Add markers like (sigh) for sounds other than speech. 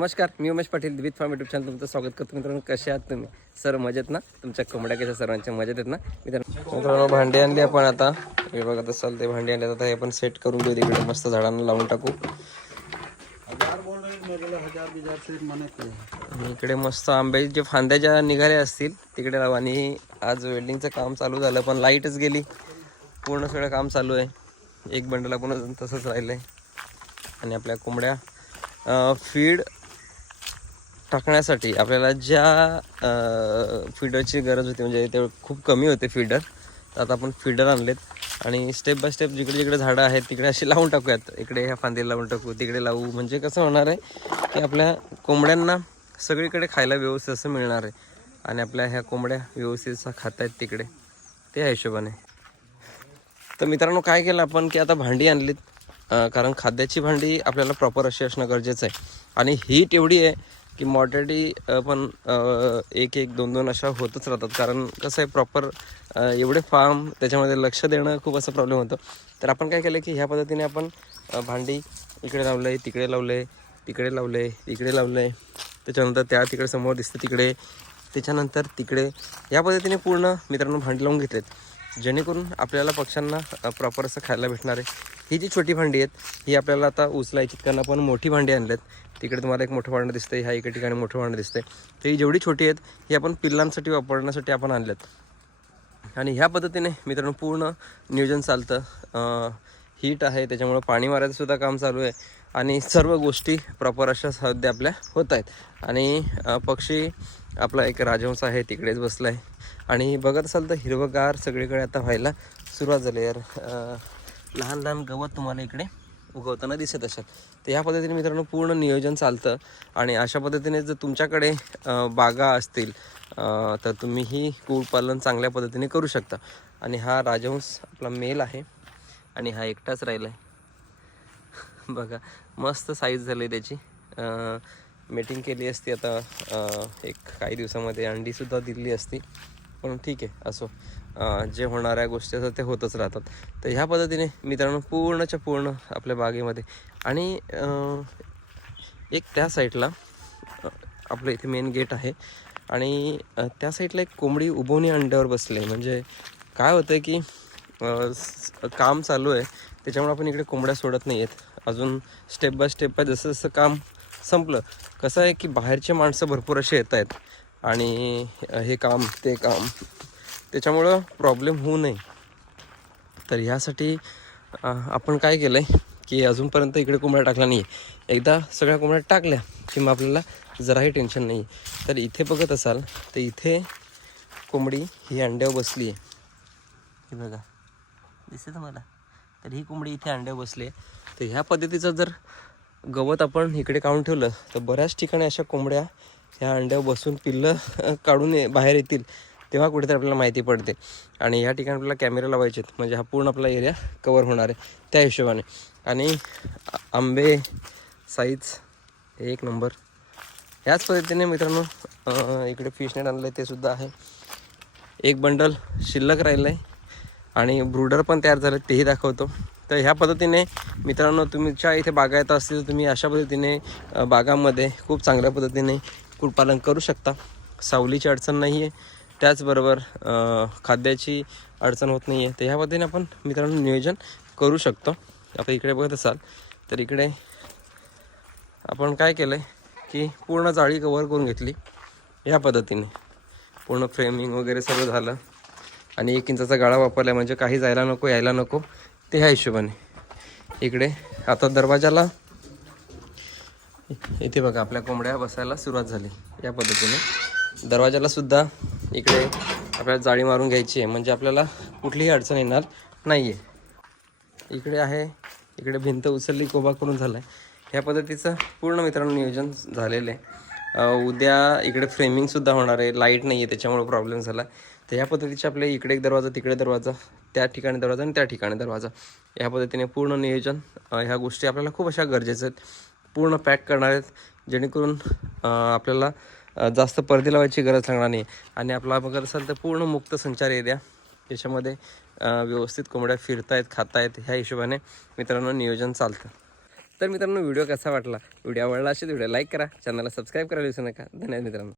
नमस्कार मी Umesh Patil with farm YouTube channel तुमचं स्वागत करतो. मित्रांनो कसे आहात तुम्ही? सर मजेत ना? तुमच्या कोंबड्या कशा सर्वांच्या मजेत आहेत ना? मित्रांनो मित्रांनो भांडी आणली आपण आता. हे बघत असाल ते भांडी आणले आता हे आपण सेट करून घेऊ तिकडे. मस्त झाडांना लावून टाकू. इकडे मस्त आंबे जे फांद्या ज्या निघाल्या असतील तिकडे लावू. आणि आज वेल्डिंगचं काम चालू झालं पण लाईटच गेली. पूर्ण सगळं काम चालू आहे. एक बंडल आपण तसंच राहिलं आहे आणि आपल्या कोंबड्या फीड टाकण्यासाठी आपल्याला ज्या फीडरची गरज होती म्हणजे ते खूप कमी होते फीडर तर आता आपण फीडर आणलेत. आणि स्टेप बाय स्टेप जिकडे जिकडे झाडं आहेत तिकडे अशी लावून टाकूयात. इकडे ह्या फांदीला लावून टाकू तिकडे लावू. म्हणजे कसं होणार आहे की आपल्या कोंबड्यांना सगळीकडे खायला व्यवस्थित असं मिळणार आहे. आणि आपल्या ह्या कोंबड्या व्यवस्थित खात आहेत तिकडे. त्या हिशोबाने. तर मित्रांनो काय केलं आपण की आता भांडी आणलीत. कारण खाद्याची भांडी आपल्याला प्रॉपर अशी असणं गरजेचं आहे. आणि हीट एवढी आहे की मॉर्टॅलिटी पण एक एक दोन दोन अशा होतच राहतात. कारण कसं आहे प्रॉपर एवढे फार्म त्याच्यामध्ये लक्ष देणं खूप असं प्रॉब्लेम होतं. तर आपण काय केलं की ह्या पद्धतीने आपण भांडी इकडे लावलं आहे तिकडे लावलं आहे तिकडे लावलं आहे इकडे लावलं आहे त्याच्यानंतर त्या तिकडे समोर दिसतं तिकडे. त्याच्यानंतर तिकडे. या पद्धतीने पूर्ण मित्रांनो भांडी लावून घेतलेत. जेणेकरून आपल्याला पक्ष्यांना प्रॉपर असं खायला भेटणार आहे. ही जी छोटी भांडी आहेत ही आपल्याला आता उचलायची कारण पण मोठी भांडी आणल्यात तिकडे तुम्हाला एक मोठं भांडं दिसतं ह्या एका ठिकाणी मोठं भांडं दिसतंय. तर ही जेवढी छोटी आहेत ही आपण पिल्लांसाठी वापरण्यासाठी आपण आणल्यात. आणि ह्या पद्धतीने मित्रांनो पूर्ण नियोजन चालतं. हीट आहे त्याच्यामुळं पाणी मारायचं सुद्धा काम चालू आहे. आणि सर्व गोष्टी प्रॉपर अशा सध्या आपल्या होत आहेत. आणि पक्षी आपला एक राजहंस आहे तिकडेच बसला आहे आणि बघत असाल तर हिरवगार सगळीकडे आता व्हायला सुरुवात झाली यार लहान लहान गवत तुम्हाला इकडे उगवताना दिसत असेल. तर ह्या पद्धतीने मित्रांनो पूर्ण नियोजन चालतं. आणि अशा पद्धतीने जर तुमच्याकडे बागा असतील तर तुम्हीही कुळपालन चांगल्या पद्धतीने करू शकता. आणि हा राजहंस आपला मेल आहे. आणि हा एकटाच राहिला आहे बघा मस्त साईज झाली त्याची. मीटिंग केली असती आता एक काही दिवसामध्ये अंडीसुद्धा दिली असती. पण ठीक आहे असो. जे होणाऱ्या गोष्टी असतात ते होतच राहतात. तर ह्या पद्धतीने मित्रांनो पूर्णच्या पूर्ण आपल्या बागेमध्ये आणि एक त्या साईडला आपलं इथे मेन गेट आहे. आणि त्या साईडला एक कोंबडी उभवणी अंड्यावर बसली. आहे म्हणजे काय होतं आहे की काम चालू आहे. त्याच्यामुळे आपण इकडे कोंबड्या सोडत नाही आहेत अजून स्टेप बाय स्टेप बाय जसं जसं काम संपलं. कसं आहे की बाहेरचे माणसं भरपूर असे येत आहेत आणि हे काम ते काम त्याच्यामुळं प्रॉब्लेम होऊ नये. तर ह्यासाठी आपण काय केलं आहे की अजूनपर्यंत इकडे कोंबड्या टाकल्या नाही एकदा सगळ्या कोंबड्या टाकल्या की मग आपल्याला जराही टेन्शन नाही तर इथे बघत असाल तर इथे कोंबडी ही अंड्यावर बसली आहे. हे बघा. दिसते तुम्हाला? तर ही कोंबडी इथे अंड्यावर बसली आहे. तर ह्या पद्धतीचं जर गवत आपण इकडे काढून ठेवलं तर बऱ्याच ठिकाणी अशा कोंबड्या ह्या अंड्यावर बसून पिल्लं (laughs) काढून बाहेर येतील तेव्हा कुठेतरी आपल्याला माहिती पडते. आणि ह्या ठिकाणी आपल्याला कॅमेरा लावायचे आहेत म्हणजे हा पूर्ण आपला एरिया कवर होणार आहे त्या हिशोबाने. आणि आंबे साईज एक नंबर. ह्याच पद्धतीने मित्रांनो इकडे फिश नेट आणलं आहे ते सुद्धा आहे. एक बंडल शिल्लक राहिलं आहे आणि ब्रूडर पण तयार झालं तेही दाखवतो. तर ह्या पद्धतीने मित्रांनो तुमच्या इथे बागायत असतील तर तुम्ही अशा पद्धतीने बागामध्ये बागांमध्ये खूप चांगल्या पद्धतीने कुळपालन करू शकता. सावलीची अडचण नाही आहे त्याचबरोबर खाद्याची अडचण होत नाही आहे तर ह्या पद्धतीने आपण मित्रांनो नियोजन करू शकतो. आता इकडे बघत असाल तर इकडे आपण काय केलं आहे की पूर्ण जाळी कवर करून घेतली. ह्या पद्धतीने पूर्ण फ्रेमिंग वगैरे सगळं झालं. आणि एक इंचाचा गाळा वापरला म्हणजे काही जायला नको यायला नको. ते ह्या हिशोबाने. इकडे आता दरवाजाला. इथे बघा आपल्या कोंबड्या बसायला सुरुवात झाली. या पद्धतीने. दरवाजाला सुद्धा इकडे आपल्याला जाळी मारून घ्यायची आहे. म्हणजे आपल्याला कुठलीही अडचण येणार नाही आहे इकडे आहे इकडे भिंत उचलली कोबा करून झाला आहे ह्या पद्धतीचं पूर्ण मित्रांनो नियोजन झालेलं आहे. उद्या इकडे फ्रेमिंगसुद्धा होणार आहे. लाइट नाही आहे त्याच्यामुळे प्रॉब्लेम झाला. तर ह्या पद्धतीचे आपले इकडे एक दरवाजा तिकडे दरवाजा त्या ठिकाणी दरवाजा आणि त्या ठिकाणी दरवाजा. ह्या पद्धतीने पूर्ण नियोजन ह्या गोष्टी आपल्याला खूप अशा गरजेच्या आहेत. पूर्ण पॅक करणार आहेत जेणेकरून आपल्याला जास्त पडदे लावायची गरज लागणार नाही. आणि आपला बघत असाल तर पूर्ण मुक्त संचार एरिया त्याच्यामध्ये व्यवस्थित कोंबड्या फिरतायत खातायत ह्या हिशोबाने मित्रांनो नियोजन चालतं. तर मित्रांनो व्हिडिओ कसा वाटला? व्हिडिओ आवडला असेल व्हिडिओ लाईक करा. चॅनलला सबस्क्राईब करायला विसरू नका. धन्यवाद मित्रांनो.